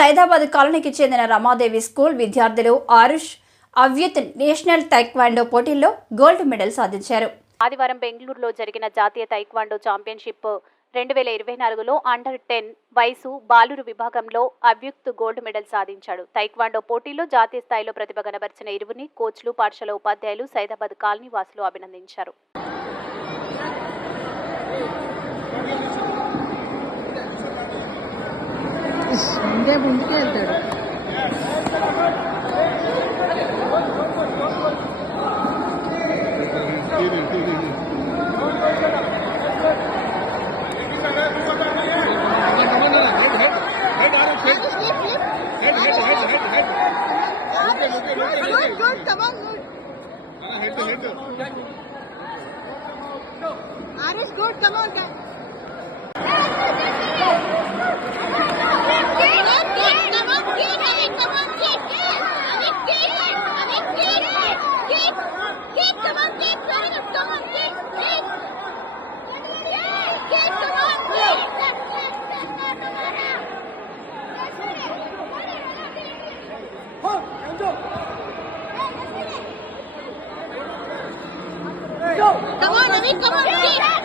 సైదాబాద్ కాలనీకి చెందిన రమాదేవి స్కూల్ విద్యార్థులు ఆరుష్ అవ్యుత్ నేషనల్ తైక్వాండో పోటీల్లో గోల్డ్ మెడల్ సాధించారు. ఆదివారం బెంగళూరులో జరిగిన జాతీయ తైక్వాండో ఛాంపియన్షిప్ 2024లో అండర్-10 వయసు బాలురు విభాగంలో అవ్యుక్త్ గోల్డ్ మెడల్ సాధించాడు. తైక్వాండో పోటీల్లో జాతీయ స్థాయిలో ప్రతిభ కనబరిచిన ఇరువురిని కోచ్లు, పాఠశాల ఉపాధ్యాయులు, సైదాబాద్ కాలనీ వాసులు అభినందించారు. Arish, good, come on, guys. Come on, Avi, come on,